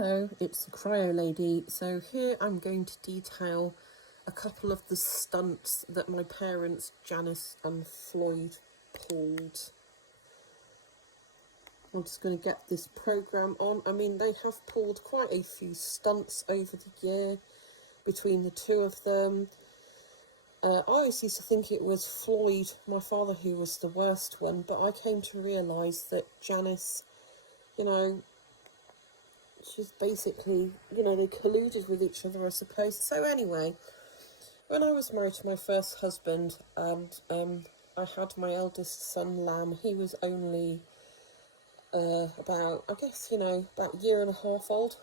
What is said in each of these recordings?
Hello, it's the Cryo Lady. So here I'm going to detail a couple of the stunts that my parents, Janis and Floyd, pulled. I'm just going to get this programme on. I mean, they have pulled quite a few stunts over the year between the two of them. I always used to think it was Floyd, my father, who was the worst one, but I came to realise that Janis, she's basically, they colluded with each other, I suppose. So anyway, when I was married to my first husband and I had my eldest son, Lamb, he was only about a year and a half old.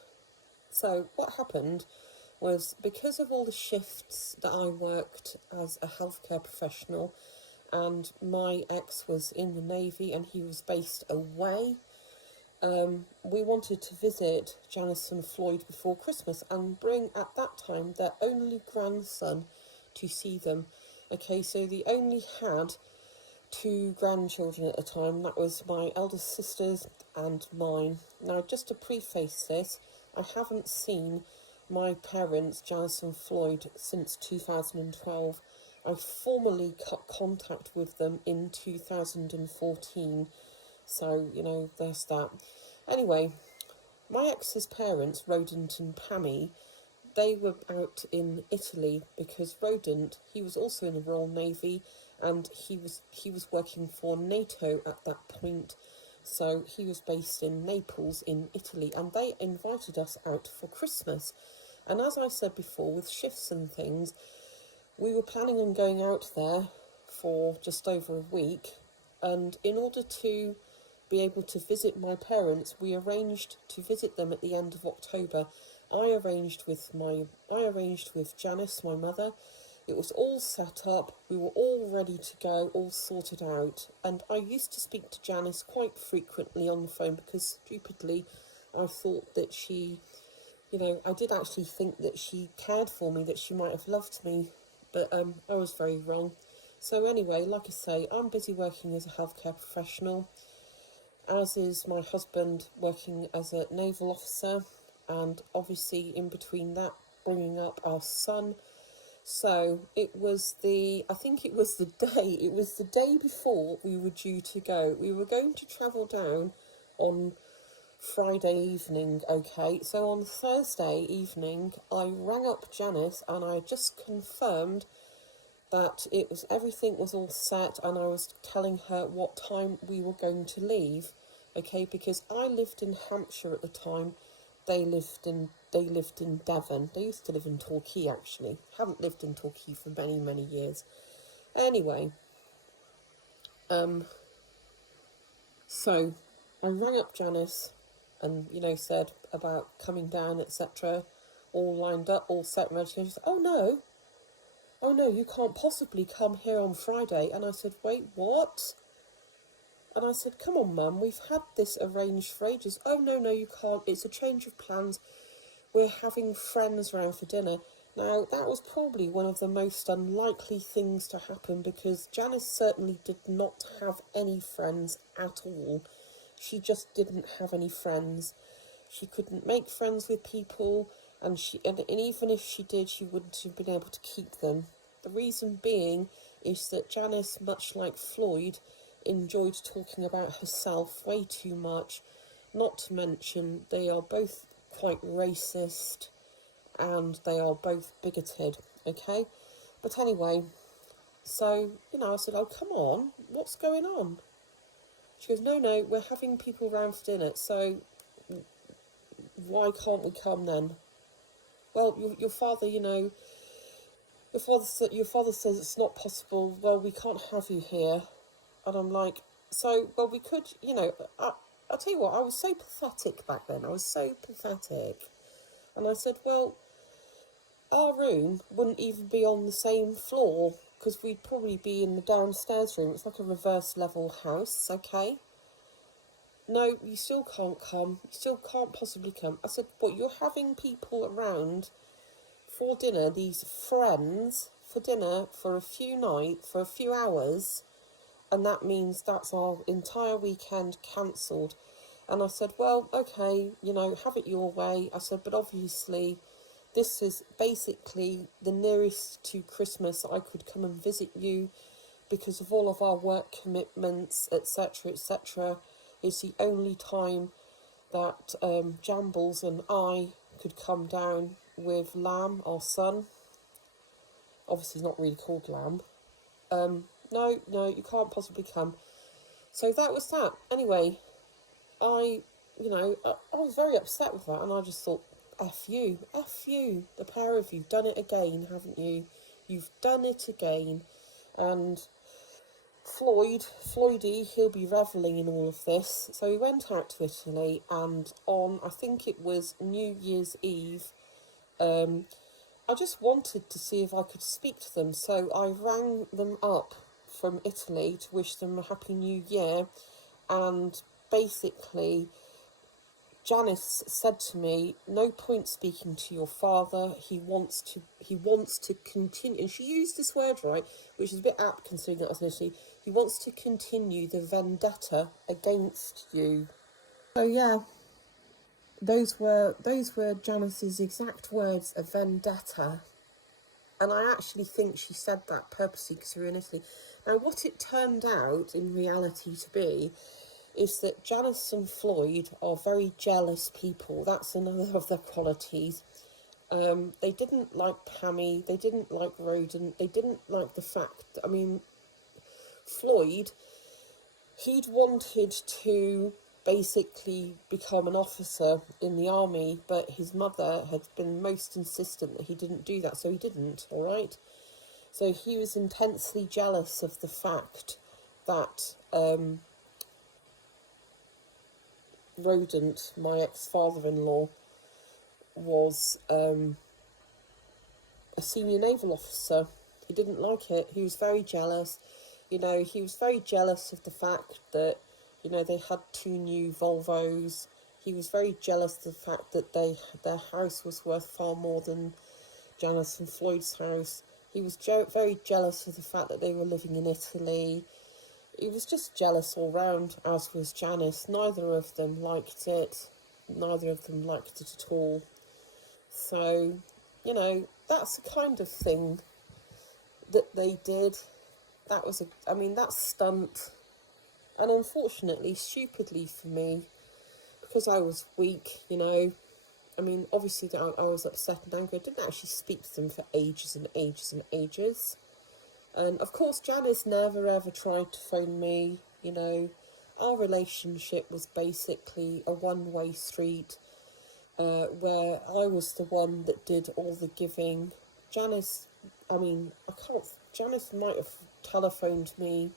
So what happened was, because of all the shifts that I worked as a healthcare professional, and my ex was in the Navy and he was based away, we wanted to visit Janis and Floyd before Christmas and bring, at that time, their only grandson to see them. Okay, so they only had two grandchildren at the time. That was my eldest sister's and mine. Now, just to preface this, I haven't seen my parents, Janis and Floyd, since 2012. I formally cut contact with them in 2014. So, there's that. Anyway, my ex's parents, Rodent and Pammy, they were out in Italy because Rodent, he was also in the Royal Navy and he was working for NATO at that point. So he was based in Naples in Italy, and they invited us out for Christmas. And as I said before, with shifts and things, we were planning on going out there for just over a week, and in order to be able to visit my parents, we arranged to visit them at the end of October. I arranged with Janis, my mother. It was all set up, we were all ready to go, all sorted out, and I used to speak to Janis quite frequently on the phone because, stupidly, I thought that she, I did actually think that she cared for me, that she might have loved me, but I was very wrong. So anyway, like I say, I'm busy working as a healthcare professional, as is my husband working as a naval officer, and obviously in between that, bringing up our son. So it was the day before we were due to go. We were going to travel down on Friday evening, okay? So on Thursday evening, I rang up Janis and I just confirmed that everything was all set, and I was telling her what time we were going to leave, okay? Because I lived in Hampshire at the time. They lived in Devon. They used to live in Torquay, actually. Haven't lived in Torquay for many, many years. Anyway, so I rang up Janis and, said about coming down, etc. All lined up, all set and ready. She said, oh no, you can't possibly come here on Friday. And I said, wait, what? And I said, come on, Mum, we've had this arranged for ages. Oh, no, you can't. It's a change of plans. We're having friends round for dinner. Now, that was probably one of the most unlikely things to happen, because Janis certainly did not have any friends at all. She just didn't have any friends. She couldn't make friends with people, and even if she did, she wouldn't have been able to keep them. The reason being is that Janis, much like Floyd, enjoyed talking about herself way too much. Not to mention, they are both quite racist and they are both bigoted, okay? But anyway, so, I said, oh, come on, what's going on? She goes, no, we're having people round for dinner, so why can't we come then? Well, your father, your father says it's not possible. Well, we can't have you here. And I'm like, well, we could, I'll tell you what, I was so pathetic back then. I was so pathetic. And I said, well, our room wouldn't even be on the same floor, because we'd probably be in the downstairs room. It's like a reverse level house, okay? No, you still can't come. You still can't possibly come. I said, what, you're having people around for dinner, these friends, for dinner for a few hours, and that means that's our entire weekend cancelled. And I said, well, okay, you know, have it your way. I said, but obviously this is basically the nearest to Christmas I could come and visit you because of all of our work commitments, etc., etc. It's the only time that Jambles and I could come down with Lamb, our son. Obviously, he's not really called Lamb. No, you can't possibly come. So that was that. Anyway, I was very upset with that, and I just thought, F you, the pair of you, done it again, haven't you? You've done it again. And Floydy, he'll be revelling in all of this. So he went out to Italy, and on, I think it was New Year's Eve, I just wanted to see if I could speak to them. So I rang them up from Italy to wish them a Happy New Year, and basically Janice said to me, no point speaking to your father, he wants to continue, and she used this word, right, which is a bit apt considering that I was initially, he wants to continue the vendetta against you. So yeah, those were Janice's exact words, a vendetta. And I actually think she said that purposely because we were in Italy. Now, what it turned out in reality to be is that Janis and Floyd are very jealous people. That's another of their qualities. They didn't like Pammy, they didn't like Rodent, they didn't like the fact, I mean, Floyd, he'd wanted to basically become an officer in the army, but his mother had been most insistent that he didn't do that, so he didn't, all right? So he was intensely jealous of the fact that Rodent, my ex-father-in-law, was a senior naval officer. He didn't like it. He was very jealous. You know, he was very jealous of the fact that, you know, they had 2 new Volvos. He was very jealous of the fact that their house was worth far more than Janis and Floyd's house. He was very jealous of the fact that they were living in Italy. He was just jealous all round, as was Janice. Neither of them liked it. Neither of them liked it at all. So, you know, that's the kind of thing that they did. That's stunt. And unfortunately, stupidly for me, because I was weak, you know, I mean, obviously I was upset and angry. I didn't actually speak to them for ages and ages and ages. And of course, Janice never ever tried to phone me, you know. Our relationship was basically a one-way street, where I was the one that did all the giving. Janice might have telephoned me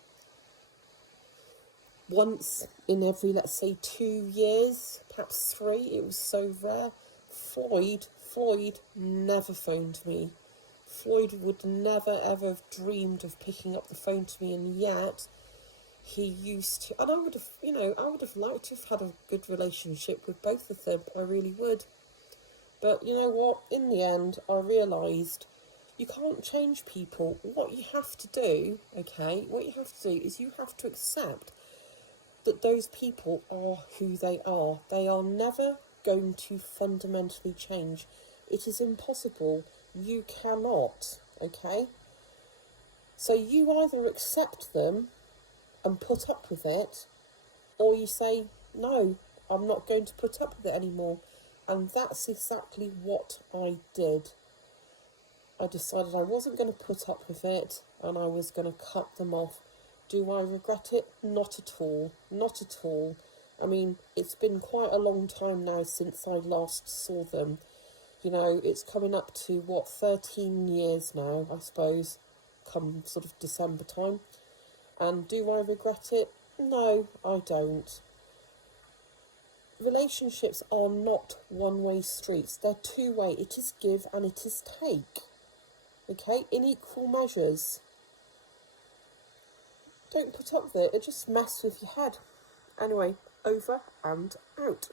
once in every, let's say, 2 years, perhaps 3. It was so rare. Floyd never phoned me. Floyd would never ever have dreamed of picking up the phone to me, and yet he used to. And I would have liked to have had a good relationship with both of them. I really would. But you know what? In the end, I realised you can't change people. What you have to do, is you have to accept that those people are who they are. They are never going to fundamentally change. It is impossible. You cannot, okay? So you either accept them and put up with it, or you say, no, I'm not going to put up with it anymore. And that's exactly what I did. I decided I wasn't going to put up with it, and I was going to cut them off. Do I regret it? Not at all. Not at all. I mean, it's been quite a long time now since I last saw them. You know, it's coming up to, 13 years now, I suppose, come sort of December time. And do I regret it? No, I don't. Relationships are not one-way streets. They're two-way. It is give and it is take. Okay? In equal measures. Don't put up with it. It just messes with your head. Anyway, over and out.